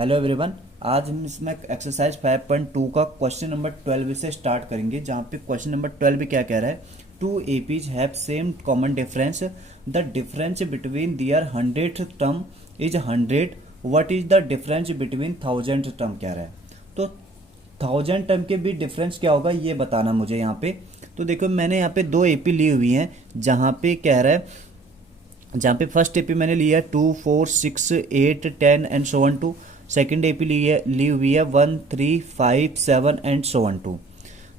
Hello everyone. आज हम इसमें एक्सरसाइज 5.2 का क्वेश्चन नंबर 12 से स्टार्ट करेंगे, जहाँ पे क्वेश्चन नंबर 12 क्या कह रहा है। Two APs have same common difference, the difference between their 100th term is 100, what is the difference between 1000th term कह रहा है। तो 1000 टर्म के बीच डिफरेंस क्या होगा ये बताना मुझे यहाँ पे। तो देखो मैंने यहाँ पे दो एपी ली हुई हैं, जहाँ पे कह रहा है, जहाँ पे फर्स्ट एपी मैंने लिया है 2, 4, 6, 8, 10 and so one two. Second AP ली हुई है 1, 3, 5, 7 एंड सो वन टू।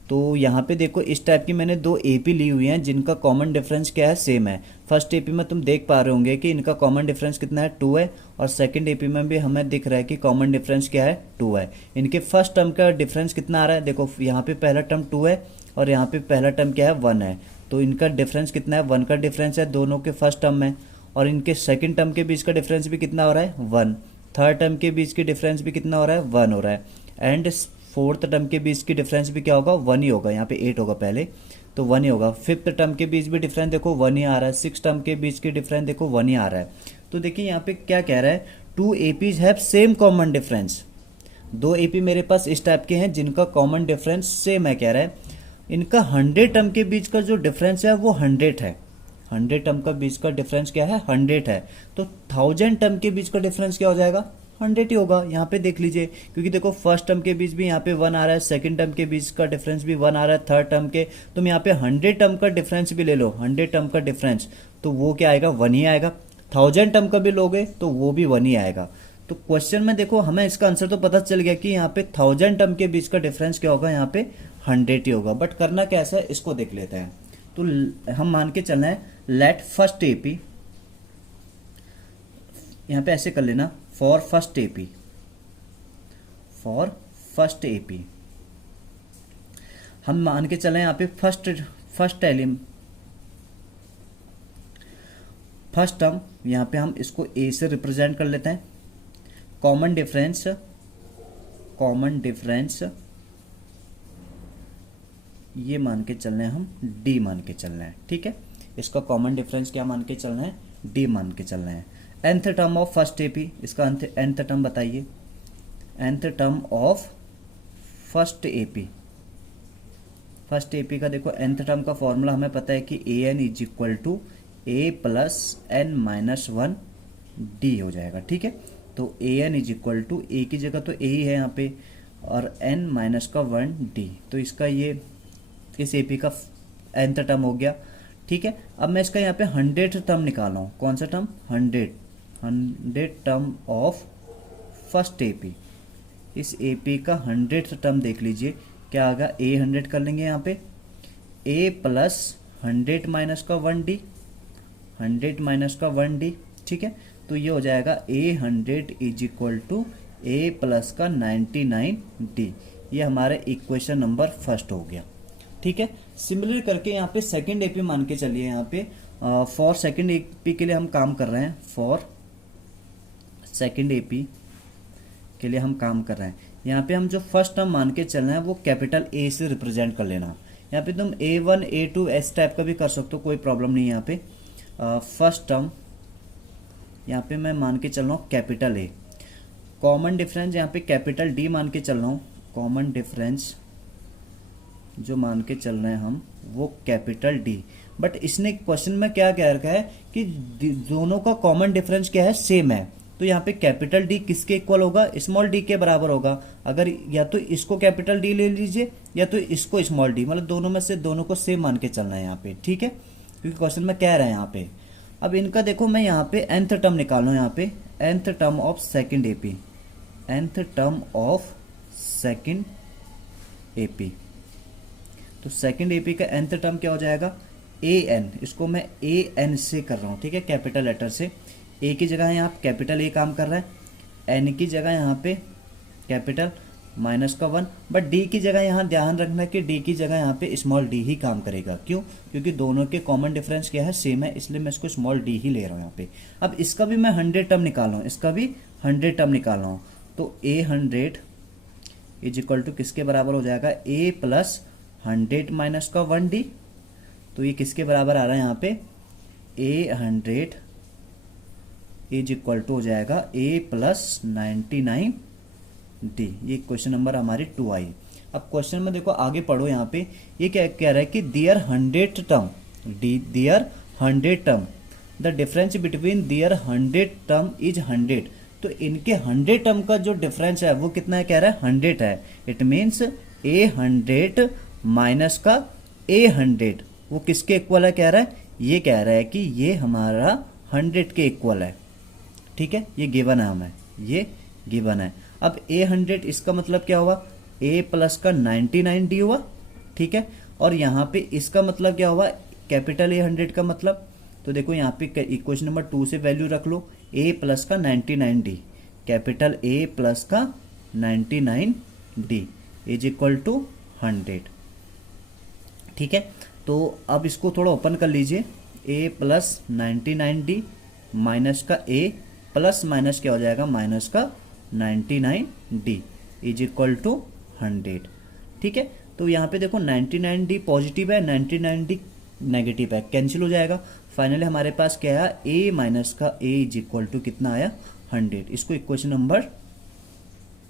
तो यहाँ पे देखो इस टाइप की मैंने दो एपी ली हुई हैं जिनका कॉमन डिफरेंस क्या है, सेम है। फर्स्ट एपी में तुम देख पा रहे होंगे कि इनका कॉमन डिफरेंस कितना है, 2 है। और सेकंड एपी में भी हमें दिख रहा है कि कॉमन डिफरेंस क्या है, 2 है। इनके फर्स्ट टर्म का डिफरेंस कितना आ रहा है, देखो यहाँ पे पहला टर्म 2 है और यहाँ पे पहला टर्म क्या है, 1 है। तो इनका डिफरेंस कितना है, 1 का डिफरेंस है दोनों के फर्स्ट टर्म में। और इनके सेकंड टर्म के बीच का डिफरेंस भी कितना हो रहा है, 1। थर्ड टर्म के बीच की डिफरेंस भी कितना हो रहा है, 1 हो रहा है। एंड फोर्थ टर्म के बीच की डिफरेंस भी क्या होगा, 1 ही होगा। यहाँ पे 8 होगा पहले, तो 1 ही होगा। फिफ्थ टर्म के बीच भी डिफरेंस देखो 1 ही आ रहा है। सिक्स टर्म के बीच की डिफरेंस देखो 1 ही आ रहा है। तो देखिए यहाँ पे क्या कह रहा है, two APs have same common difference. दो एपी मेरे पास इस टाइप के हैं जिनका कॉमन डिफरेंस सेम है, कह रहा है। इनका 100 टर्म के बीच का जो डिफरेंस है वो 100 है। 100 टर्म का बीच का डिफरेंस क्या है, 100 है। तो 1000 टर्म के बीच का डिफरेंस क्या हो जाएगा, 100 ही होगा। यहाँ पे देख लीजिए, क्योंकि देखो फर्स्ट टर्म के बीच भी यहाँ पे 1 आ रहा है, सेकंड टर्म के बीच का डिफरेंस भी 1 आ रहा है, थर्ड टर्म के। तुम यहाँ पे 100 टर्म का डिफरेंस भी ले लो, 100 टर्म का डिफरेंस, तो वो क्या आएगा, 1 ही आएगा। 1000 टर्म का भी लोगे तो वो भी 1 ही आएगा। तो क्वेश्चन में देखो हमें इसका आंसर तो पता चल गया कि यहाँ पे 1000 टर्म के बीच का डिफरेंस क्या होगा, यहाँ पे 100 ही होगा। बट करना कैसा है इसको देख लेते हैं। तो हम मान के चलना है, लेट फर्स्ट एपी, यहां पे ऐसे कर लेना, for first AP, for first AP हम मान के चले यहां पे फर्स्ट एलिम फर्स्ट टर्म, यहां पे हम इसको ए से रिप्रेजेंट कर लेते हैं। कॉमन डिफरेंस, कॉमन डिफरेंस ये मान के चलना है, हम डी मान के चलना है, ठीक है। इसका कॉमन डिफरेंस क्या मान के चलना है, डी मान के चलना है। nth term of first AP, इसका nth टर्म बताइए। nth term of first AP, first AP का देखो nth टर्म का फॉर्मूला हमें पता है कि an is equal to a plus n minus 1 d हो जाएगा, ठीक है। तो an is equal to, a की जगह तो ए ही है यहाँ पे, और n माइनस का 1 डी। तो इसका ये इस एपी का nth टर्म हो गया, ठीक है। अब मैं इसका यहाँ पे 100th टर्म निकाल रहा हूँ। कौन सा term, 100 term of first AP. इस एपी का 100th टर्म देख लीजिए क्या आएगा, ए 100 कर लेंगे यहाँ पे, ए प्लस 100 माइनस का 1 डी, 100 माइनस का 1 डी, ठीक है। तो ये हो जाएगा a 100 is equal to a plus का 99 डी। ये हमारे इक्वेशन नंबर फर्स्ट हो गया, ठीक है। सिमिलर करके यहाँ पे सेकंड एपी मान के चलिए, यहाँ पे फॉर सेकंड एपी के लिए हम काम कर रहे हैं, फॉर सेकंड एपी के लिए हम काम कर रहे हैं। यहाँ पे हम जो फर्स्ट टर्म मान के चल रहे हैं वो कैपिटल ए से रिप्रेजेंट कर लेना। यहाँ पे तुम A1 A2 इस टाइप का भी कर सकते हो, कोई प्रॉब्लम नहीं है। यहाँ पे फर्स्ट टर्म यहाँ पे मैं मान के चल रहा हूँ कैपिटल ए। कॉमन डिफरेंस यहाँ पे कैपिटल डी मान के चल रहा हूँ। कॉमन डिफरेंस जो मान के चल रहे हैं हम वो कैपिटल डी। बट इसने क्वेश्चन में क्या कह रखा है कि दोनों का कॉमन डिफरेंस क्या है, सेम है। तो यहाँ पे कैपिटल डी किसके इक्वल होगा, स्मॉल डी के बराबर होगा। अगर या तो इसको कैपिटल डी ले लीजिए या तो इसको स्मॉल डी, मतलब दोनों में से दोनों को सेम मान के चलना है यहाँ पे, ठीक है, क्योंकि क्वेश्चन में कह रहे हैं यहाँ पे। अब इनका देखो मैं यहाँ पे nth टर्म निकाल रहा हूँ, यहाँ पे nth term of second AP, nth term of second AP. तो सेकंड एपी का nth टर्म क्या हो जाएगा, ए एन। इसको मैं ए एन से कर रहा हूँ, ठीक है, कैपिटल लेटर से। ए की जगह यहाँ कैपिटल ए काम कर रहा है, एन की जगह यहाँ पे कैपिटल माइनस का 1। बट डी की जगह यहाँ ध्यान रखना कि डी की जगह यहाँ पे स्मॉल डी ही काम करेगा। क्यों, क्योंकि दोनों के कॉमन डिफरेंस क्या है, सेम है, इसलिए मैं इसको स्मॉल डी ही ले रहा हूँ यहाँ पे। अब इसका भी मैं 100 टर्म निकाल रहा हूँ, इसका भी 100 टर्म निकाल रहा हूँ। तो ए 100 इज इक्वल टू किसके बराबर हो जाएगा, ए प्लस 100 माइनस का 1 डी। तो ये किसके बराबर आ रहा है यहाँ पे, ए 100 इज इक्वल टू हो जाएगा ए प्लस 99 डी। ये क्वेश्चन नंबर हमारी 2 आई। अब क्वेश्चन में देखो आगे पढ़ो, यहाँ पे ये क्या कह रहा है कि their 100 term, their 100 term, the difference between their 100 term is 100। तो इनके 100 टर्म का जो डिफरेंस है वो कितना है, कह रहा है 100 है। इट मीन्स A100 माइनस का A100 वो किसके इक्वल है, कह रहा है, ये कह रहा है कि ये हमारा 100 के इक्वल है। ठीक है, ये गिवन है हमें, ये गिवन है। अब A100 इसका मतलब क्या हुआ, A प्लस का 99D हुआ। ठीक है, और यहाँ पे इसका मतलब क्या हुआ, कैपिटल A100 का मतलब, तो देखो यहाँ पे इक्वेशन नंबर 2 से वैल्यू रख लो, A प्लस का 99D, कैपिटल A प्लस का 99D इज इक्वल टू 100। ठीक है, तो अब इसको थोड़ा ओपन कर लीजिए, A प्लस 99D माइनस का A प्लस माइनस क्या हो जाएगा, माइनस का 99D इज इक्वल टू 100। ठीक है, तो यहाँ पे देखो 99D पॉजिटिव है, 99D नेगेटिव है, कैंसिल हो जाएगा। फाइनली हमारे पास क्या आया, A माइनस का A इज इक्वल टू कितना आया, 100। इसको इक्वेशन नंबर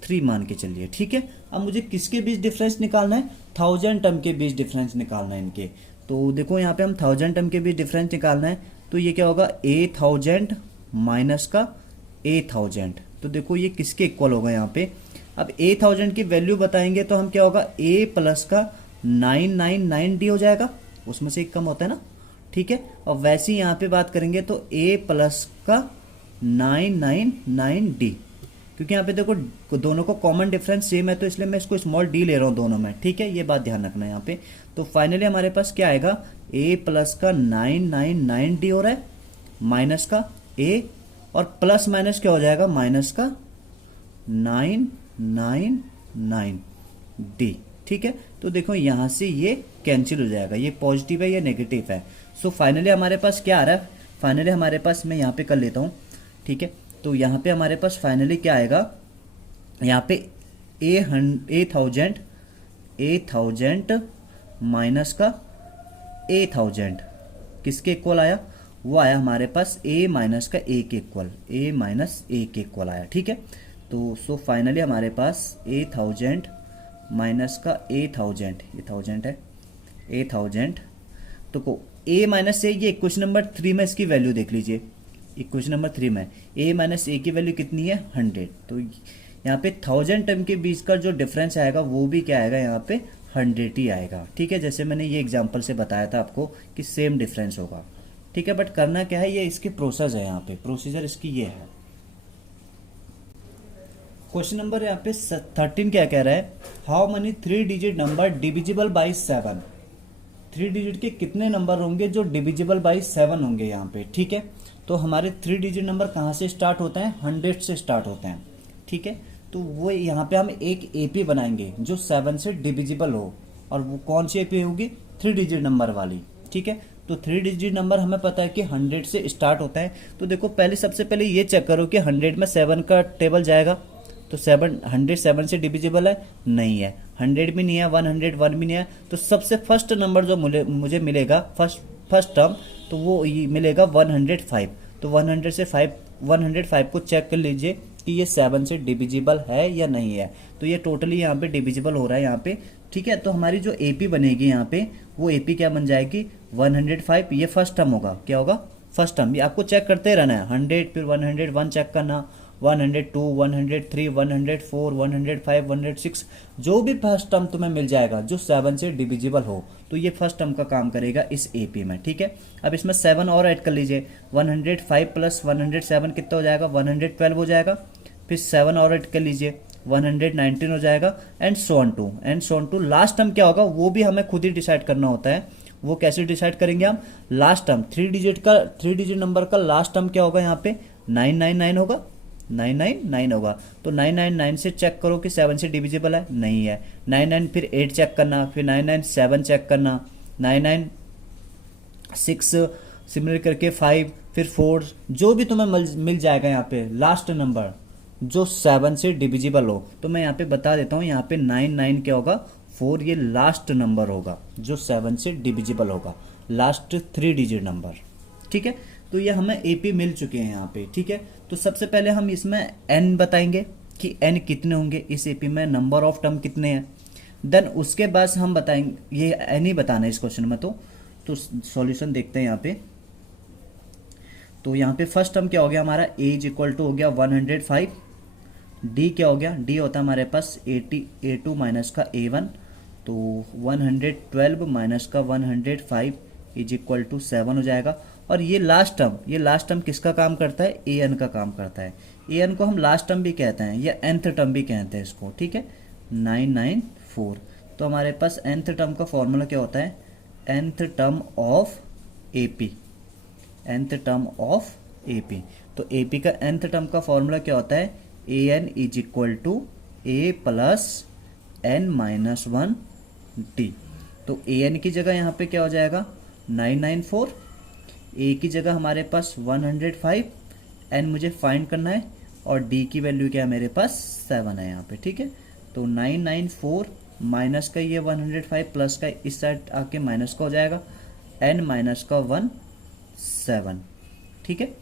3 मान के चलिए। ठीक है, अब मुझे किसके बीच डिफरेंस निकालना है, 1000 टर्म के बीच डिफरेंस निकालना है इनके। तो देखो यहाँ पे हम 1000 टर्म के बीच डिफरेंस निकालना है, तो ये क्या होगा, A1000 माइनस का A1000। तो देखो ये किसके इक्वल होगा यहाँ पे। अब A1000 की वैल्यू बताएंगे तो हम क्या होगा, A प्लस का 999D हो जाएगा, उसमें से एक कम होता है ना। ठीक है, और वैसे ही यहाँ पे बात करेंगे तो A प्लस का 999D, क्योंकि यहाँ पे देखो दोनों को कॉमन डिफरेंस सेम है, तो इसलिए मैं इसको स्मॉल d ले रहा हूँ दोनों में। ठीक है, ये बात ध्यान रखना है यहाँ पे। तो फाइनली हमारे पास क्या आएगा, A प्लस का 999D हो रहा है, माइनस का A, और प्लस माइनस क्या हो जाएगा, माइनस का 999D। ठीक है, तो देखो यहां से ये कैंसिल हो जाएगा, ये पॉजिटिव है, ये नेगेटिव है। सो फाइनली हमारे पास क्या आ रहा है, फाइनली हमारे पास, मैं यहाँ पे कर लेता हूँ। ठीक है, तो यहाँ पे हमारे पास फाइनली क्या आएगा, यहाँ पे A1000 माइनस का A1000 किसके इक्वल आया, वो आया हमारे पास A माइनस का A के इक्वल, A माइनस A के इक्वल आया। ठीक है, तो सो फाइनली हमारे पास A1000 माइनस का A1000, ये 1000 है, A1000, तो को A माइनस A, ये इक्वेशन नंबर 3 में इसकी वैल्यू देख लीजिए। इक्वेशन नंबर 3 में A माइनस A की वैल्यू कितनी है, 100। तो यहाँ पे 1000 टर्म के बीच का जो डिफरेंस आएगा वो भी क्या आएगा, यहाँ पे 100 ही आएगा। ठीक है, जैसे मैंने ये एग्जांपल से बताया था आपको कि सेम डिफरेंस होगा। ठीक है, बट करना क्या है, ये इसकी प्रोसेस है, यहाँ पे प्रोसीजर इसकी ये है। क्वेश्चन नंबर यहाँ पे 13 क्या कह रहा है, how many 3 digit number divisible by 7। 3 digit के कितने नंबर होंगे जो डिविजिबल बाई 7 होंगे यहाँ पे। ठीक है, तो हमारे 3 डिजिट नंबर कहाँ से स्टार्ट होते हैं, 100 से स्टार्ट होते हैं। ठीक है, तो वो यहाँ पे हम एक एपी बनाएंगे जो 7 से डिविजिबल हो, और वो कौन सी एपी होगी, 3 डिजिट नंबर वाली। ठीक है, तो 3 डिजिट नंबर हमें पता है कि 100 से स्टार्ट होता है। तो देखो पहले, सबसे पहले ये चेक करो कि 100 में 7 का टेबल जाएगा, तो 100 7 से डिविजिबल है, नहीं है, 100 भी नहीं है, 101 भी नहीं है। तो सबसे फर्स्ट नंबर जो मुझे मिलेगा, फर्स्ट टर्म, तो वो मिलेगा 105। तो 105 को चेक कर लीजिए कि ये 7 से डिविजिबल है या नहीं है। तो ये टोटली यहाँ पे डिविजिबल हो रहा है यहाँ पे। ठीक है, तो हमारी जो एपी बनेगी यहाँ पे, वो एपी क्या बन जाएगी, 105। ये फर्स्ट टर्म होगा, क्या होगा, फर्स्ट टर्म। ये आपको चेक करते रहना है, 100 फिर 101 चेक करना, 102 103 104 105 106, जो भी फर्स्ट टर्म तुम्हें मिल जाएगा जो 7 से डिविजिबल हो, तो ये फर्स्ट टर्म का काम करेगा इस एपी में। ठीक है, अब इसमें 7 और ऐड कर लीजिए, 105 प्लस 107 कितना हो जाएगा, 112 हो जाएगा। फिर 7 और ऐड कर लीजिए, 119 हो जाएगा, and so on to. Last term क्या होगा वो भी हमें खुद ही डिसाइड करना होता है। वो कैसे डिसाइड करेंगे हम, लास्ट टर्म 3 डिजिट नंबर का लास्ट टर्म क्या होगा, यहाँ पे 999 होगा, 999 होगा। तो 999 से चेक करो कि 7 से डिविजिबल है, नहीं है। 99 फिर 8 चेक करना, फिर 997 चेक करना, 996 सिमिलर करके 5, फिर 4, जो भी तुम्हें मिल जाएगा यहाँ पे लास्ट नंबर जो 7 से डिविजिबल हो। तो मैं यहाँ पे बता देता हूँ, यहाँ पे 99 क्या होगा, 4 ये लास्ट नंबर होगा जो 7 से डिविजिबल होगा, लास्ट 3 डिजिट नंबर। ठीक है, तो ये हमें एपी मिल चुके हैं यहाँ पे। ठीक है, तो सबसे पहले हम इसमें n बताएंगे, कि n कितने होंगे इस एपी में, नंबर ऑफ टर्म कितने हैं। देन उसके बाद हम बताएंगे, ये n ही बताना है इस क्वेश्चन में। तो सॉल्यूशन देखते हैं यहाँ पे। तो यहाँ पे फर्स्ट टर्म क्या हो गया हमारा, a इज इक्वल टू हो गया 105, d क्या हो गया, d होता है हमारे पास 80 a2 माइनस का a1, तो 112 माइनस का 105 इज इक्वल टू 7 हो जाएगा। और ये लास्ट टर्म किसका काम करता है, ए एन का काम करता है। ए एन को हम लास्ट टर्म भी कहते हैं या nth टर्म भी कहते हैं इसको, ठीक है, 994। तो हमारे पास nth टर्म का फॉर्मूला क्या होता है, nth term of AP, nth term of AP. तो एपी का nth टर्म का फॉर्मूला क्या होता है, a n is equal to a plus n minus 1 d. तो ए एन की जगह यहाँ पे क्या हो जाएगा 994, ए की जगह हमारे पास 105, एन मुझे फाइंड करना है और डी की वैल्यू क्या है मेरे पास 7 है यहाँ पे, ठीक है। तो 994 माइनस का ये 105 प्लस का इस साइड आके माइनस का हो जाएगा, एन माइनस का 1 7, ठीक है।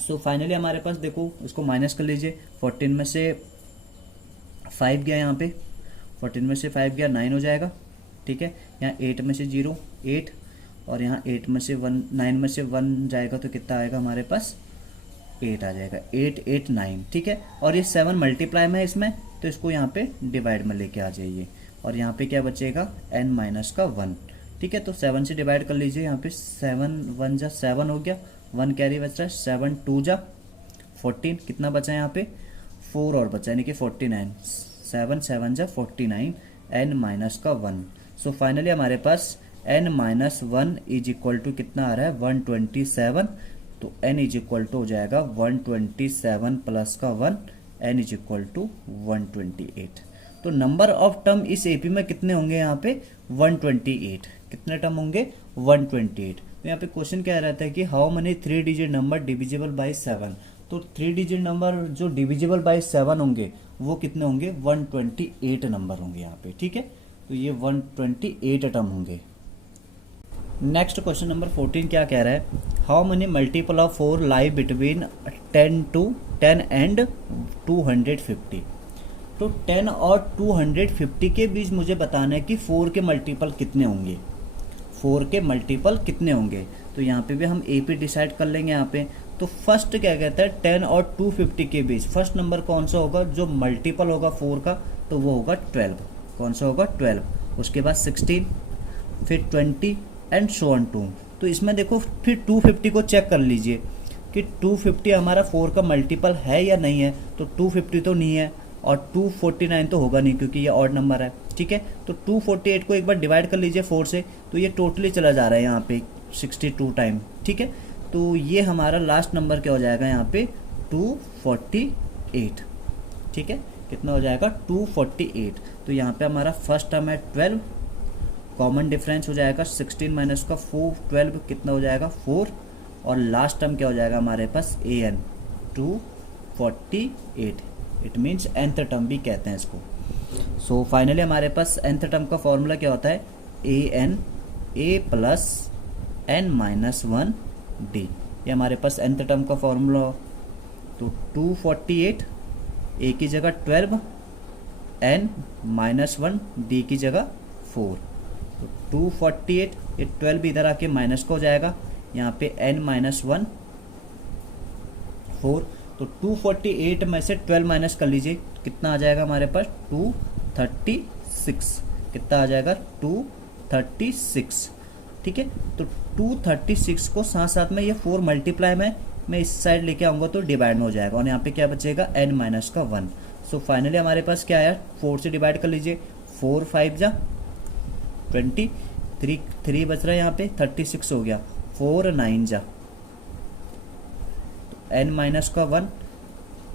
सो फाइनली हमारे पास देखो इसको माइनस कर लीजिए, 14 में से 5 गया यहाँ पे, 14 में से 5 गया 9 हो जाएगा, ठीक है। यहाँ 8 में से 0 8, और यहाँ 8 में से 1 9 में से 1 जाएगा तो कितना आएगा हमारे पास 8 आ जाएगा, 8 8 9, ठीक है। और ये 7 मल्टीप्लाई में है इसमें, तो इसको यहाँ पे डिवाइड में लेके आ जाइए, और यहाँ पे क्या बचेगा n माइनस का 1, ठीक है। तो 7 से डिवाइड कर लीजिए, यहाँ पे 7 1 जा 7 हो गया, 1 कैरी बच रहा है, 7 2 जा 14, कितना बचा है यहाँ पे 4 और बचा यानी कि 49, 7 7 जा 49, n माइनस का 1। सो फाइनली हमारे पास n minus 1 is equal to कितना आ रहा है 127, तो n इज इक्वल टू हो जाएगा 127 प्लस का 1, n इज इक्वल टू 128। तो नंबर ऑफ टर्म इस एपी में कितने होंगे यहाँ पे 128, कितने टर्म होंगे 128। तो यहाँ पे क्वेश्चन क्या रहता है कि how many 3 digit number divisible by 7। तो 3 डिजिट नंबर जो डिविजिबल बाई 7 होंगे वो कितने होंगे 128 नंबर होंगे यहाँ पे, ठीक है। तो ये 128 टर्म होंगे। नेक्स्ट क्वेश्चन नंबर 14 क्या कह रहा है, how many multiple of 4 lie between 10 and 250। तो 10 और 250 के बीच मुझे बताना है कि 4 के मल्टीपल कितने होंगे, 4 के मल्टीपल कितने होंगे। तो यहाँ पे भी हम ए पे डिसाइड कर लेंगे यहाँ पे। तो फर्स्ट क्या कहता है 10 और 250 के बीच फर्स्ट नंबर कौन सा होगा जो मल्टीपल होगा 4 का, तो वो होगा 12। कौन सा होगा 12। उसके बाद 16, फिर 20 एंड सो ऑन टू। तो इसमें देखो फिर 250 को चेक कर लीजिए कि 250 हमारा 4 का मल्टीपल है या नहीं है। तो 250 तो नहीं है और 249 तो होगा नहीं क्योंकि ये ऑड नंबर है, ठीक है। तो 248 को एक बार डिवाइड कर लीजिए 4 से, तो ये टोटली चला जा रहा है यहाँ पे 62 टाइम, ठीक है। तो ये हमारा लास्ट नंबर क्या हो जाएगा यहाँ पे 248, ठीक है। कितना हो जाएगा 248। तो यहाँ पे हमारा फर्स्ट टर्म है 12, कॉमन डिफरेंस हो जाएगा 16 माइनस का 4, 12 कितना हो जाएगा 4, और लास्ट टर्म क्या हो जाएगा हमारे पास a n 248। It means nth term भी कहते हैं इसको। सो फाइनली हमारे पास nth टर्म का फॉर्मूला क्या होता है a n a plus n minus 1 d. ये हमारे पास nth टर्म का फॉर्मूला। तो 248 ए की जगह 12, एन माइनस 1 डी की जगह 4। तो 248 ये 12 इधर आके माइनस का हो जाएगा, यहाँ पे n माइनस 1 4। तो 248 में से 12 माइनस कर लीजिए, कितना आ जाएगा हमारे पास 236। कितना आ जाएगा 236, ठीक है। तो 236 को साथ साथ में ये 4 मल्टीप्लाई में मैं इस साइड लेके आऊँगा तो डिवाइड में हो जाएगा, और यहाँ पे क्या बचेगा n माइनस का 1। सो फाइनली हमारे पास क्या आया 4 से डिवाइड कर लीजिए, 4 5 जा 20, 3 बच रहा है यहाँ पे 36 हो गया, 4 9 जा n माइनस का 1,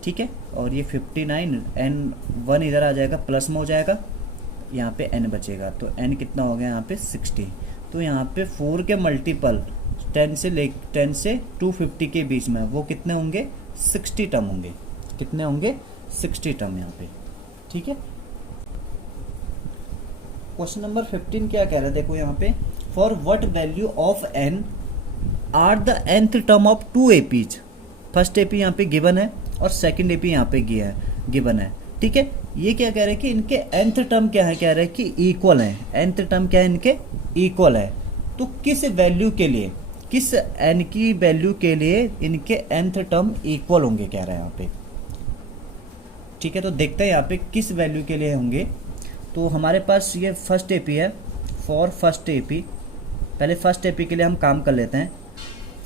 ठीक है। और ये 59, n 1 इधर आ जाएगा प्लस में हो जाएगा, यहाँ पे n बचेगा। तो n कितना हो गया यहाँ पे 60। तो यहाँ पे 4 के मल्टीपल 10 से 250 के बीच में वो कितने होंगे 60 टर्म होंगे। कितने होंगे 60 टर्म यहाँ पे, ठीक है। क्वेश्चन नंबर 15 क्या कह रहा है देखो यहाँ पे, for what value of n are the nth term of 2 APs. First AP यहाँ पे गिवन है और सेकंड एपी यहाँ पे गिया है। गिवन है, ठीक है। ये क्या कह रहे हैं कि इनके nth टर्म क्या है, कह रहे हैं कि इक्वल है, nth टर्म क्या है इनके इक्वल है। तो किस वैल्यू के लिए, किस n की वैल्यू के लिए इनके nth टर्म इक्वल होंगे कह रहे हैं यहाँ पे, ठीक है। तो देखते हैं यहाँ पे किस वैल्यू के लिए होंगे। तो हमारे पास ये फर्स्ट एपी है, फॉर फर्स्ट एपी, पहले फर्स्ट एपी के लिए हम काम कर लेते हैं।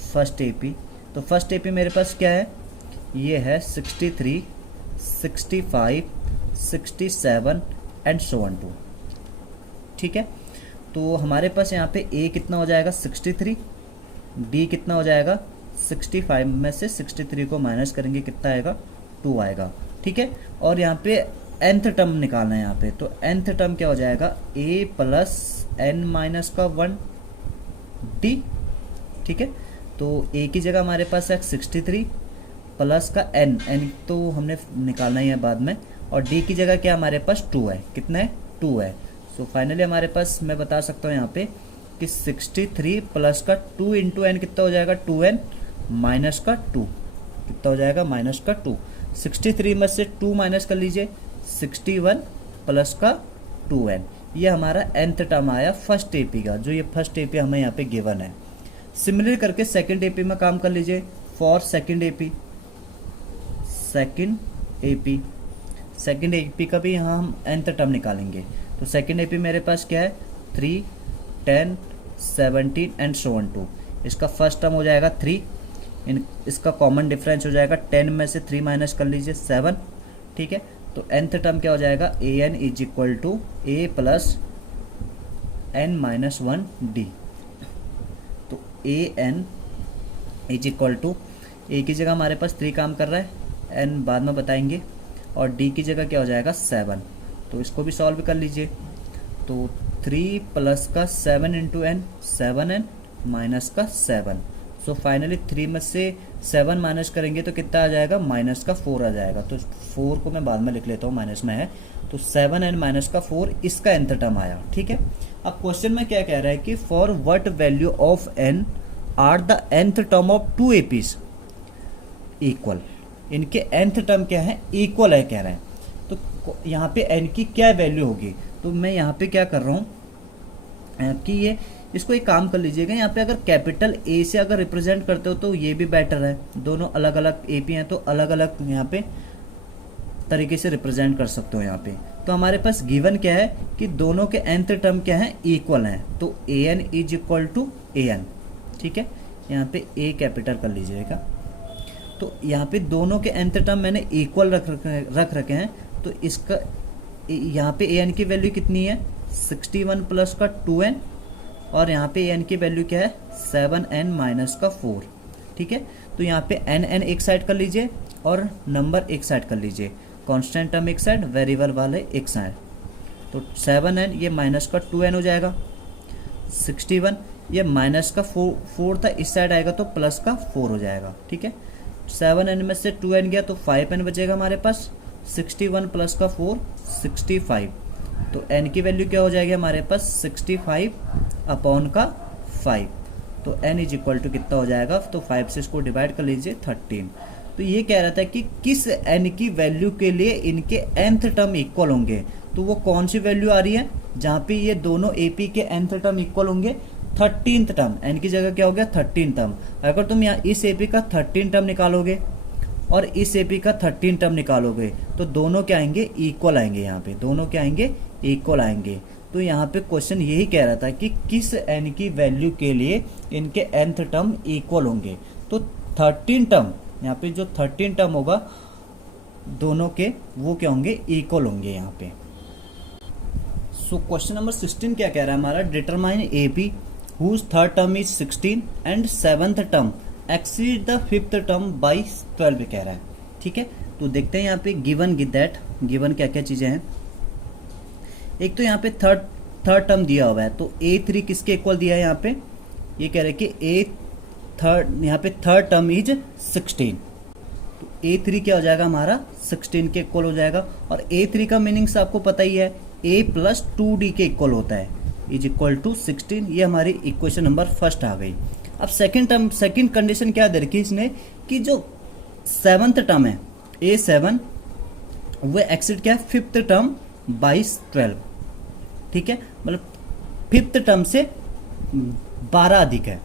फर्स्ट एपी, तो फर्स्ट एपी मेरे पास क्या है, ये है 63, 65, 67 एंड सो ऑन टू, ठीक है। तो हमारे पास यहाँ पे ए कितना हो जाएगा 63, डी कितना हो जाएगा 65 में से 63 को माइनस करेंगे कितना आएगा 2 आएगा, ठीक है। और यहाँ पे nth टर्म निकालना है यहाँ पे, तो nth टर्म क्या हो जाएगा a प्लस n माइनस का 1 d, ठीक है। तो a की जगह हमारे पास है 63 प्लस का n तो हमने निकालना ही है बाद में, और d की जगह क्या हमारे पास 2 है, कितना है 2 है। सो फाइनली हमारे पास मैं बता सकता हूँ यहाँ पे कि 63 प्लस का 2 इंटू एन कितना हो जाएगा 2n माइनस का 2, कितना हो जाएगा माइनस का 2। 63 में से 2 माइनस कर लीजिए, 61 प्लस का 2n, ये हमारा nth टर्म आया फर्स्ट एपी का, जो ये फर्स्ट एपी हमें यहाँ पे गिवन है। सिमिलर करके सेकंड एपी में काम कर लीजिए, for second AP, second AP का भी यहाँ हम nth टर्म निकालेंगे। तो सेकंड एपी मेरे पास क्या है 3, 10, 17 एंड सो ऑन टू। इसका फर्स्ट टर्म हो जाएगा 3, इसका कॉमन डिफरेंस हो जाएगा 10 में से 3 माइनस कर लीजिए 7, ठीक है। तो nth टर्म क्या हो जाएगा an is equal to a plus n minus 1 d। तो an is equal to a की जगह हमारे पास 3 काम कर रहा है, n बाद में बताएंगे, और d की जगह क्या हो जाएगा 7। तो इसको भी सॉल्व कर लीजिए। तो 3 प्लस का 7 इंटू एन, 7n माइनस का 7। सो फाइनली 3 में से 7 माइनस करेंगे तो कितना आ जाएगा माइनस का 4 आ जाएगा। तो 4 को मैं बाद में लिख लेता हूँ, माइनस में है। तो 7n माइनस का 4 इसका nth टर्म आया, ठीक है। अब क्वेश्चन में क्या कह रहा है कि for what value of n are the nth term of 2 APs equal, इनके nth टर्म क्या है इक्वल है कह रहे हैं। तो यहाँ पे n की क्या वैल्यू होगी, तो मैं यहाँ पे क्या कर रहा हूँ कि ये इसको एक काम कर लीजिएगा, यहाँ पे अगर कैपिटल ए से अगर रिप्रेजेंट करते हो तो ये भी बेटर है, दोनों अलग अलग एपी हैं तो अलग अलग यहाँ पे तरीके से रिप्रेजेंट कर सकते हो यहाँ पे। तो हमारे पास गिवन क्या है कि दोनों के nth टर्म क्या है इक्वल हैं, तो an is equal to an, ठीक है। यहाँ पे a कैपिटल कर लीजिएगा। तो यहाँ पे दोनों के nth टर्म मैंने इक्वल रख रखे हैं, तो इसका यहाँ पे an की वैल्यू कितनी है 61 प्लस का 2n, और यहाँ पे n की वैल्यू क्या है 7n माइनस का 4, ठीक है। तो यहाँ पे n एक साइड कर लीजिए और नंबर एक साइड कर लीजिए, कांस्टेंट टर्म एक साइड, वेरिएबल वाले एक साइड। तो 7n ये माइनस का 2n हो जाएगा, 61 ये माइनस का 4 था, इस साइड आएगा तो प्लस का 4 हो जाएगा, ठीक है। 7n में से 2n गया तो 5n बचेगा हमारे पास, 61 प्लस का 4 65। तो n की वैल्यू क्या हो जाएगी हमारे पास 65 अपॉन का 5। तो n इज इक्वल टू कितना हो जाएगा, तो 5 से इसको डिवाइड कर लीजिए 13। तो ये कह रहा था कि किस n की वैल्यू के लिए इनके nth टर्म इक्वल होंगे, तो वो कौन सी वैल्यू आ रही है जहाँ पे ये दोनों AP के nth टर्म इक्वल होंगे, 13th टर्म, n की जगह क्या हो गया 13 टर्म। अगर तुम यहाँ इस AP का 13 टर्म निकालोगे और इस AP का 13 टर्म निकालोगे तो दोनों क्या आएंगे इक्वल आएंगे, यहाँ पे दोनों क्या आएंगे इक्वल आएंगे। तो यहाँ पे क्वेश्चन यही कह रहा था कि किस n की वैल्यू के लिए इनके nth टर्म इक्वल होंगे। तो 13 टर्म, यहाँ पे जो 13 टर्म होगा दोनों के वो क्या होंगे इक्वल होंगे यहाँ पे। सो क्वेश्चन नंबर 16 क्या कह रहा है हमारा, determine AP whose third term is 16 and 7th term exceed the 5th term by 12 कह रहा है, ठीक है। तो देखते हैं यहाँ पे गिवन दैट, गिवन क्या क्या चीजें हैं। एक तो यहाँ पे थर्ड टर्म दिया हुआ है, तो A3 किसके इक्वल दिया है यहाँ पे, ये कह रहे हैं कि यहाँ पे थर्ड टर्म इज 16। तो A3 क्या हो जाएगा हमारा 16 के इक्वल हो जाएगा, और A3 का मीनिंग्स आपको पता ही है A प्लस 2D के इक्वल होता है, इज इक्वल टू 16। ये हमारी इक्वेशन नंबर फर्स्ट आ गई। अब सेकंड कंडीशन क्या दे रखी इसने कि जो 7th टर्म है A7 वो एक्सिड क्या है, फिफ्थ टर्म बाई 12, ठीक है, मतलब फिफ्थ टर्म से 12 अधिक है,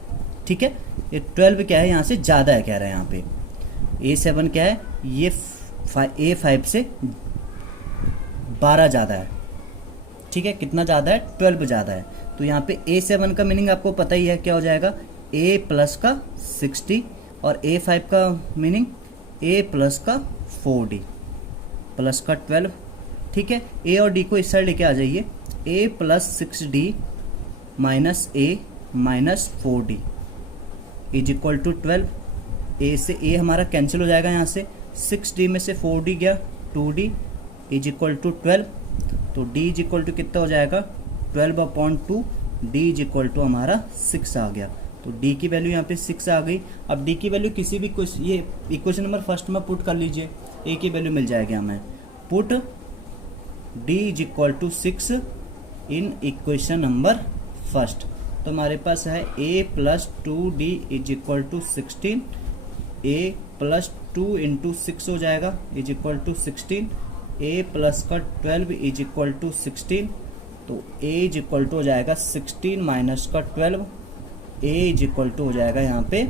ठीक है। ये 12 क्या है, यहाँ से ज़्यादा है कह रहे हैं यहाँ पे। A7 क्या है, ये A5 से 12 ज़्यादा है, ठीक है। कितना ज़्यादा है, 12 ज़्यादा है। तो यहाँ पे A7 का मीनिंग आपको पता ही है, क्या हो जाएगा, A प्लस का 60, और A5 का मीनिंग A प्लस का 4D प्लस का 12, ठीक है। A और D को इस साइड लेके आ जाइए, A plus 6D minus A minus 4D is equal to 12। A से A हमारा कैंसिल हो जाएगा यहाँ से, 6D में से 4D गया, 2D इज इक्वल टू 12। तो D इज इक्वल टू कितना हो जाएगा, 12/2, D इज इक्वल टू हमारा 6 आ गया। तो D की वैल्यू यहाँ पे 6 आ गई। अब D की वैल्यू किसी भी ये इक्वेशन नंबर फर्स्ट में पुट कर लीजिए, A की वैल्यू मिल जाएगी हमें। Put D is equal to 6 in equation number first. तो हमारे पास है A plus 2D is equal to 16, A plus 2 into 6 हो जाएगा is equal to 16, A plus का 12 इज इक्वल टू 16। तो A इज इक्वल टू हो जाएगा 16 माइनस का 12, A इज इक्वल टू हो जाएगा यहाँ पे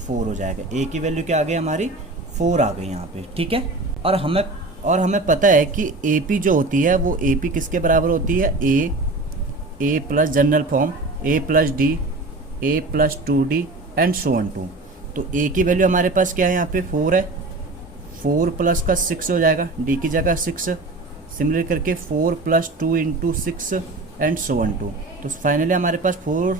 4 हो जाएगा। A की वैल्यू क्या आ गई हमारी, 4 आ गई यहाँ पे, ठीक है। और हमें पता है कि AP जो होती है वो AP किसके बराबर होती है, A plus general form A plus D, A plus 2D and so on to. तो A की वैल्यू हमारे पास क्या है, यहाँ पे 4 है, 4 प्लस का 6 हो जाएगा, D की जगह 6, सिमिलर करके 4 plus 2 into 6 and so on to. तो फाइनली हमारे पास 4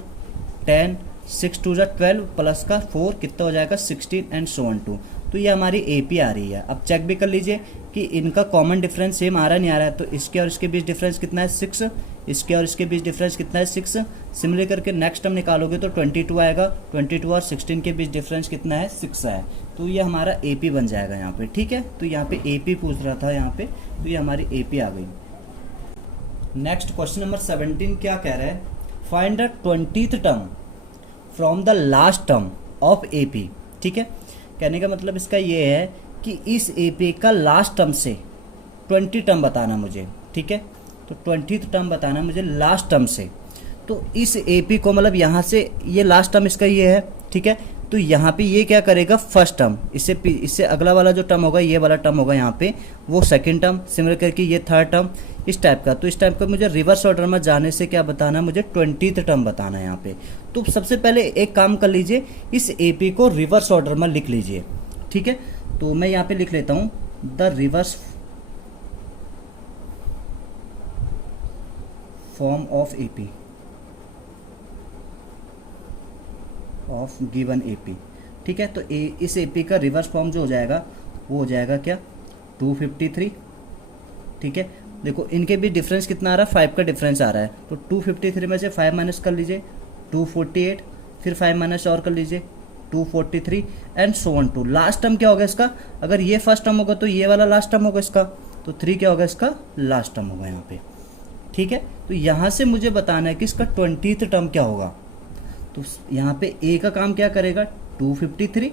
10 6 2 12 प्लस का 4 कितना हो जाएगा 16 एंड सो ऑन टू। तो ये हमारी AP आ रही है। अब चेक भी कर लीजिए कि इनका कॉमन डिफरेंस सेम आ रहा नहीं आ रहा है। तो इसके और इसके बीच डिफरेंस कितना है 6, इसके और इसके बीच डिफरेंस कितना है 6। सिमिलर करके नेक्स्ट टर्म निकालोगे तो 22 आएगा, 22 और 16 के बीच डिफरेंस कितना है 6 है। तो ये हमारा AP बन जाएगा यहाँ पे, ठीक है। तो यहाँ पे AP पूछ रहा था यहाँ पे, तो ये हमारी AP आ गई। नेक्स्ट क्वेश्चन नंबर 17 क्या कह रहा है, find the 20th term from the last term of AP, ठीक है। कहने का मतलब इसका ये है कि इस AP का लास्ट टर्म से 20 टर्म बताना मुझे, ठीक है। तो 20th टर्म बताना मुझे लास्ट टर्म से। तो इस AP को मतलब यहाँ से ये लास्ट टर्म इसका ये है, ठीक है। तो यहाँ पे ये क्या करेगा, फर्स्ट टर्म, इससे अगला वाला जो टर्म होगा ये वाला टर्म होगा यहाँ पे, वो सेकंड टर्म, सिमिलर करके ये थर्ड टर्म, इस टाइप का। तो इस टाइप का मुझे रिवर्स ऑर्डर में जाने से क्या बताना, मुझे 20th टर्म बताना है यहाँ पे। तो सबसे पहले एक काम कर लीजिए, इस AP को रिवर्स ऑर्डर में लिख लीजिए, ठीक है। तो मैं यहाँ पे लिख लेता हूँ the reverse form of AP of given AP, ठीक है। तो इस AP का रिवर्स फॉर्म जो हो जाएगा वो हो जाएगा क्या, 253, ठीक है। देखो इनके बीच डिफरेंस कितना आ रहा है, 5 का डिफरेंस आ रहा है। तो 253 में से 5 माइनस कर लीजिए 248, फिर 5 माइनस और कर लीजिए 243 and so on to. Last term क्या होगा इसका, अगर ये फर्स्ट टर्म होगा तो ये वाला लास्ट टर्म होगा इसका, तो 3 क्या होगा इसका लास्ट टर्म होगा यहाँ पे, ठीक है। तो यहाँ से मुझे बताना है कि इसका 20th टर्म क्या होगा। तो यहाँ पे A का काम क्या करेगा 253,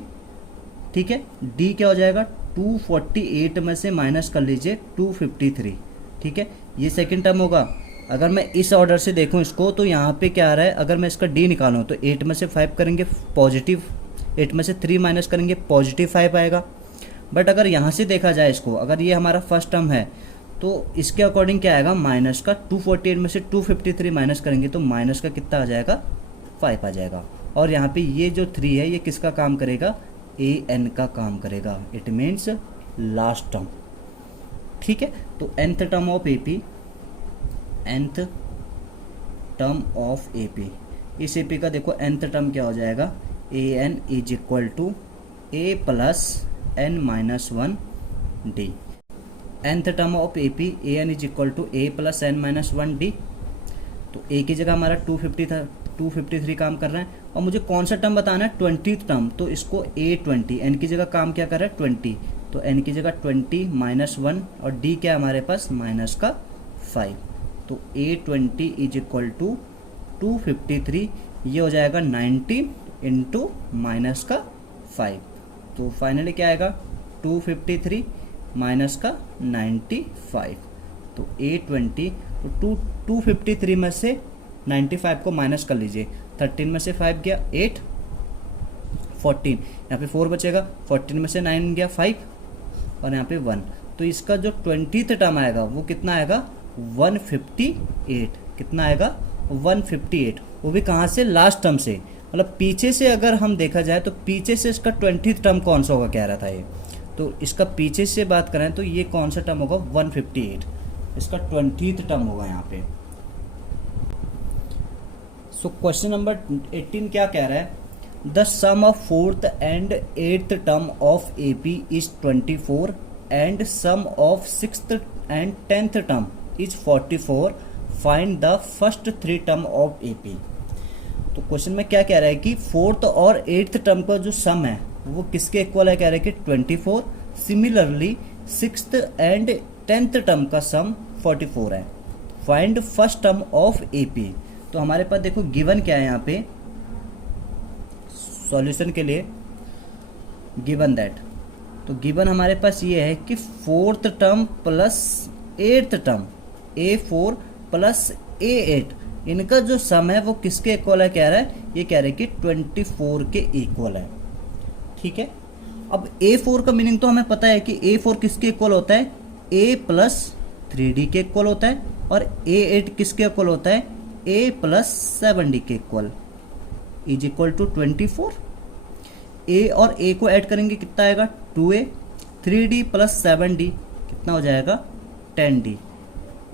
ठीक है। D क्या हो जाएगा 248 में से माइनस कर लीजिए 253, ठीक है। ये सेकंड टर्म होगा। अगर मैं इस ऑर्डर से देखूं इसको तो यहाँ पे क्या आ रहा है, अगर मैं इसका D निकालूं तो 8 में से 5 करेंगे पॉजिटिव, 8 में से 3 माइनस करेंगे पॉजिटिव 5 आएगा। बट अगर यहाँ से देखा जाए इसको, अगर ये हमारा फर्स्ट टर्म है तो इसके अकॉर्डिंग क्या आएगा, माइनस का 248 में से 253 माइनस करेंगे तो माइनस का कितना आ जाएगा 5 आ जाएगा। और यहाँ पे ये जो 3 है ये किसका काम करेगा, AN का काम करेगा, इट मीन्स लास्ट टर्म, ठीक है। तो nth term of AP, nth term of AP, इस AP का देखो nth टर्म क्या हो जाएगा, AN is equal to A plus N minus 1 D। nth term of AP AN is equal to A plus N minus 1 D। तो A की जगह हमारा 253 काम कर रहा है। और मुझे कौन सा टर्म बताना है, 20th टर्म। तो इसको A20, N की जगह काम क्या कर रहा है 20, तो N की जगह 20 माइनस 1 और D क्या है हमारे पास माइनस का 5। तो A20 इज इक्वल टू 253, ये हो जाएगा 90 इंटू माइनस का 5। तो फाइनली क्या आएगा 253 माइनस का 95, तो A20, तो 253 में से 95 को माइनस कर लीजिए, 13 में से 5 गया 8, 14, यहाँ पे 4 बचेगा, 14 में से 9 गया 5 और यहाँ पे 1, तो इसका जो 20th टर्म आएगा वो कितना आएगा 158, कितना आएगा 158, वो भी कहाँ से, लास्ट टर्म से, मतलब पीछे से अगर हम देखा जाए तो पीछे से इसका 20th टर्म कौन सा होगा कह रहा था ये, तो इसका पीछे से बात करें तो ये कौन सा टर्म होगा 158, इसका 20th टर्म होगा यहाँ पे। सो क्वेश्चन नंबर 18 क्या कह रहा है, the sum of 4th and 8th term of AP is 24 and sum of 6th and 10th term is 44, find the first 3 term of AP। तो क्वेश्चन में क्या कह रहा है कि 4th और 8th टर्म का जो सम है वो किसके इक्वल है, कह रहा है कि 24, similarly 6th and 10th term का सम 44 है, find first term of AP। तो हमारे पास देखो गिवन क्या है यहाँ पे सॉल्यूशन के लिए, गिवन दैट, तो गिवन हमारे पास ये है कि 4th term plus 8th term A4 plus A8 इनका जो सम है वो किसके इक्वल है कह रहा है, ये कह रहा है कि 24 के इक्वल है, ठीक है। अब A4 का मीनिंग तो हमें पता है कि A4 किसके इक्वल होता है, A प्लस 3D के इक्वल होता है, और A8 किसके इक्वल होता है, A प्लस 7D के equal, is equal to 24। A और A को ऐड करेंगे कितना आएगा 2A, 3D प्लस 7D कितना हो जाएगा 10D,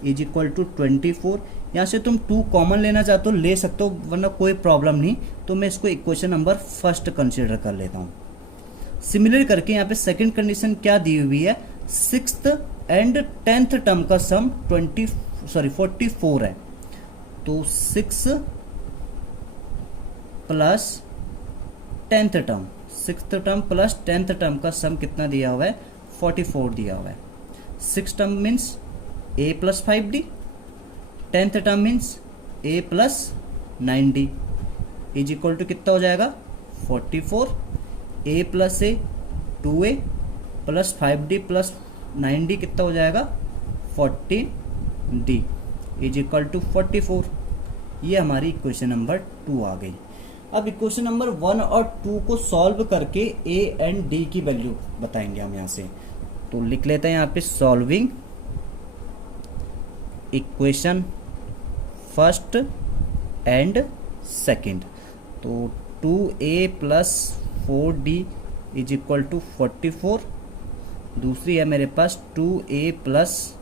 इज इक्वल टू 24। यहाँ से तुम 2 कॉमन लेना चाहते हो ले सकते हो, वरना कोई प्रॉब्लम नहीं, तो मैं इसको इक्वेशन नंबर फर्स्ट कंसिडर कर लेता हूँ। सिमिलर करके यहाँ पे सेकंड कंडीशन क्या दी हुई है, 6th and 10th टर्म का सम 44 है, तो 6 plus 10th term, 6th term plus 10th term का सम कितना दिया हुआ है 44 दिया हुआ है। 6 term means A plus 5D, 10th term means A plus 9D, is equal to कितना हो जाएगा 44, A plus A 2A plus 5D plus 9D कितना हो जाएगा 14D, इज इक्वल टू 44। ये हमारी इक्वेशन नंबर 2 आ गई। अब इक्वेशन नंबर 1 और 2 को सॉल्व करके A एंड D की वैल्यू बताएंगे हम यहाँ से, तो लिख लेते हैं यहाँ पे solving equation first and second, तो 2A plus 4D is equal to 44, दूसरी है मेरे पास 2A plus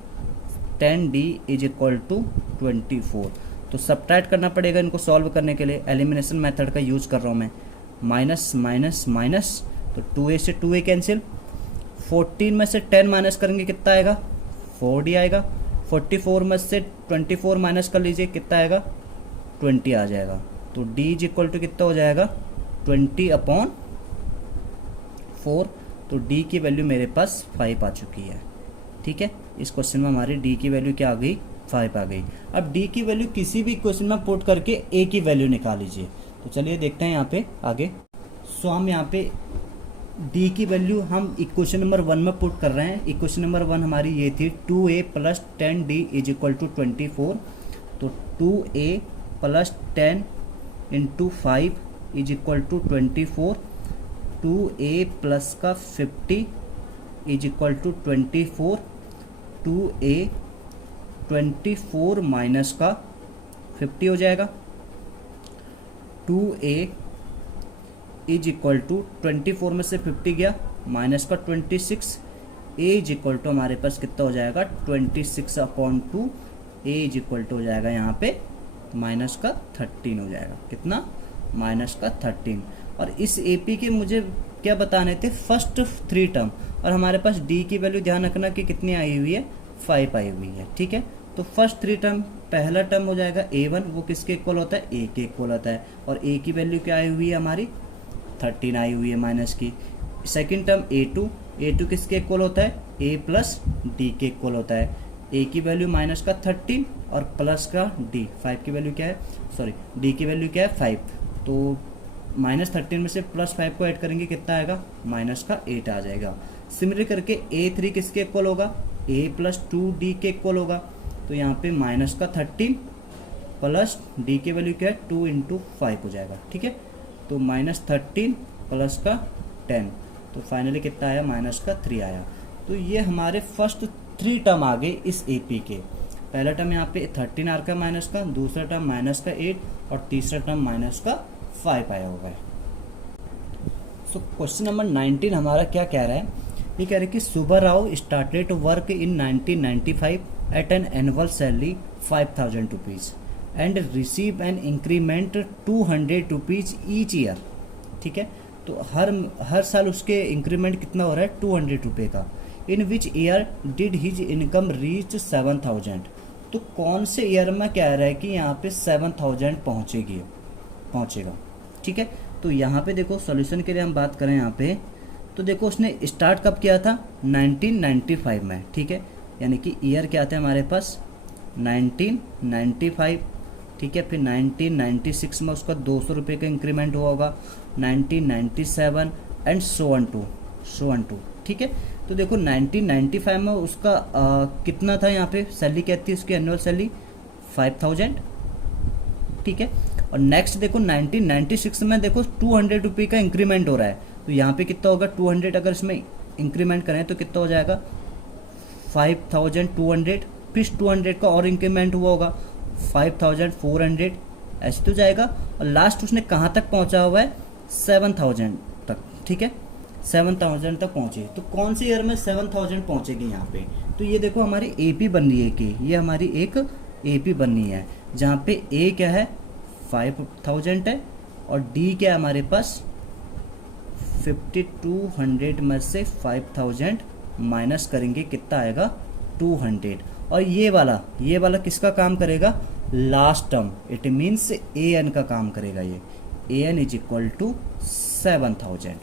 10D is equal to 24। तो सब्ट्रैक्ट करना पड़ेगा इनको सॉल्व करने के लिए, एलिमिनेशन मेथड का यूज कर रहा हूँ मैं, माइनस माइनस माइनस, तो 2A से 2A कैंसिल, 14 में से 10 माइनस करेंगे कितना आएगा 4D आएगा, 44 में से 24 माइनस कर लीजिए कितना आएगा 20 आ जाएगा, तो D इज इक्वल टू कितना हो जाएगा 20/4, तो D की वैल्यू मेरे पास 5 आ चुकी है, ठीक है। इस क्वेश्चन में हमारी D की वैल्यू क्या आ गई 5 आ गई। अब D की वैल्यू किसी भी क्वेश्चन में पुट करके A की वैल्यू निकाल लीजिए, तो चलिए देखते हैं यहाँ पे आगे। सो हम यहाँ पे D की वैल्यू हम इक्वेशन नंबर 1 में पुट कर रहे हैं। इक्वेशन नंबर 1 हमारी ये थी 2A plus 10D is equal to 24, तो 2A plus 10 into 5 is equal to 24, 2A plus का 50 is equal to 24, 2A 24 minus का 50 हो जाएगा, 2A इज इक्वल टू 24 में से 50 गया माइनस का 26, A इज इक्वल टू हमारे पास कितना हो जाएगा 26/2, A इज इक्वल टू हो जाएगा यहाँ पे माइनस का 13 हो जाएगा, कितना माइनस का 13। और इस AP के मुझे क्या बताने थे फर्स्ट 3 टर्म, और हमारे पास D की वैल्यू ध्यान रखना कि कितनी आई हुई है 5 आई हुई है, ठीक है। तो फर्स्ट 3 टर्म, पहला टर्म हो जाएगा A1, वो किसके इक्वल होता है A के इक्वल होता है, और A की वैल्यू क्या आई हुई है हमारी 13 आई हुई है माइनस की। सेकंड टर्म A2 किसके इक्वल होता है A प्लस D के इक्वल होता है, A की वैल्यू माइनस का 13 और प्लस का D, 5 की वैल्यू क्या है D की वैल्यू क्या है 5, तो -13 में से +5 को ऐड करेंगे कितना आएगा -8 आ जाएगा। सिमिलर करके A3 किसके इक्वल होगा, A प्लस 2D के इक्वल होगा। तो यहाँ पे माइनस का 13 प्लस D की वैल्यू क्या है 2 इंटू 5 हो जाएगा, ठीक है। तो -13 प्लस का 10, तो फाइनली कितना आया, माइनस का 3 आया। तो ये हमारे फर्स्ट 3 टर्म आ गए इस AP के। पहला टर्म यहाँ पे 13 आ रखा है माइनस का, दूसरा टर्म माइनस का 8 और तीसरा टर्म माइनस का 5 आया हुआ है। सो क्वेश्चन नंबर 19 हमारा क्या कह रहा है, ये कह रहा है कि Subba Rao started to work in 1995 at an annual salary 5000 rupees and receive an increment 200 rupees each year, ठीक है। तो हर साल उसके इंक्रीमेंट कितना हो रहा है, 200 रुपये का। In which year did his income reach 7000। तो कौन से ईयर में कह रहा है कि यहाँ पे 7000 पहुँचेगा, ठीक है। तो यहाँ पे देखो सॉल्यूशन के लिए हम बात करें यहाँ पे, तो देखो उसने स्टार्ट कब किया था, 1995 में, ठीक है। यानी कि ईयर क्या आता है हमारे पास 1995, ठीक है। फिर 1996 में उसका 200 रुपये का इंक्रीमेंट हुआ होगा, 1997 एंड सो ऑन टू, ठीक है। तो देखो 1995 में उसका कितना था, यहाँ पे सैलरी क्या थी उसकी, एनुअल सैलरी 5000, ठीक है। और नेक्स्ट देखो 1996 में देखो 200 रुपये का इंक्रीमेंट हो रहा है। तो यहाँ पे कितना होगा 200, अगर इसमें इंक्रीमेंट करें तो कितना हो जाएगा 5200, फिर 200 का और इंक्रीमेंट हुआ होगा 5400, ऐसे तो जाएगा। और लास्ट उसने कहाँ तक पहुँचा हुआ है, 7000 तक, ठीक है। 7000 तक पहुँचे। तो कौन से ईयर में 7000 पहुँचेगी यहाँ पे, तो ये देखो हमारी AP बन रही है कि ये हमारी एक AP बननी है, जहाँ पे A क्या है 5000 है और D क्या है हमारे पास 5200 में से 5000 माइनस करेंगे कितना आएगा 200। और ये वाला किसका काम करेगा, last term, it means AN का काम करेगा। ये AN इज इक्वल टू 7000,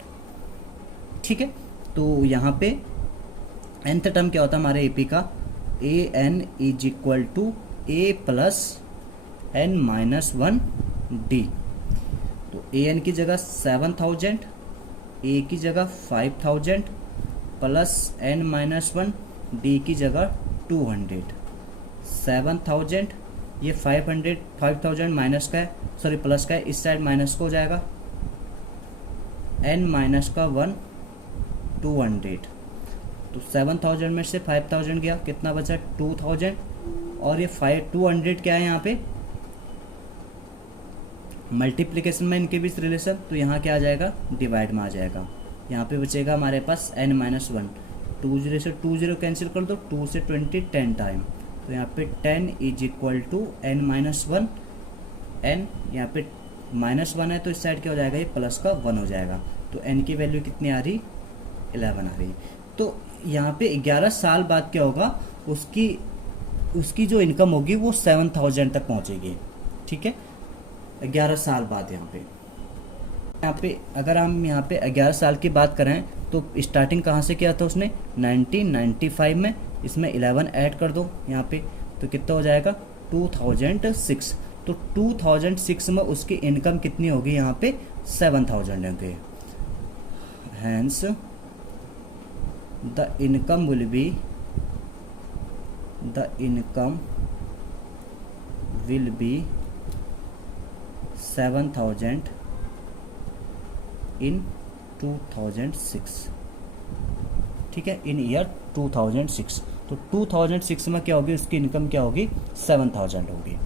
ठीक है। तो यहाँ पे nth टर्म क्या होता है हमारे AP का, AN is equal to A plus n-1D। तो AN की जगह 7000, A की जगह 5000 प्लस n-1, D की जगह 200। 7000 ये 5000 माइनस का है, सॉरी प्लस का है, इस साइड माइनस का हो जाएगा, n-1 200। तो 7000 में से 5000 गया, कितना बचा 2000। और ये 200 क्या है यहाँ पे मल्टीप्लिकेशन में इनके बीच रिलेशन, तो यहाँ क्या आ जाएगा डिवाइड में आ जाएगा। यहाँ पे बचेगा हमारे पास n-1, 20 से 20 कैंसिल कर दो, 2 से 20 10 टाइम, तो यहाँ पे 10 is equal to n-1, n यहाँ पे -1 है तो इस साइड क्या हो जाएगा, ये प्लस का 1 हो जाएगा। तो n की वैल्यू कितनी आ रही 11 आ रही। तो यहाँ पे 11 साल बाद क्या होगा, उसकी जो इनकम होगी वो 7000 तक पहुँचेगी, ठीक है। 11 साल बाद यहाँ पे अगर हम यहाँ पे 11 साल की बात करें तो स्टार्टिंग कहाँ से किया था उसने 1995 में, इसमें 11 ऐड कर दो यहाँ पे, तो कितना हो जाएगा 2006। तो 2006 में उसकी इनकम कितनी होगी यहाँ पे 7000 होगी। Hence the income will be 7000 in 2006, ठीक है, इन ईयर 2006। तो 2006 में क्या होगी उसकी इनकम क्या होगी 7000 होगी।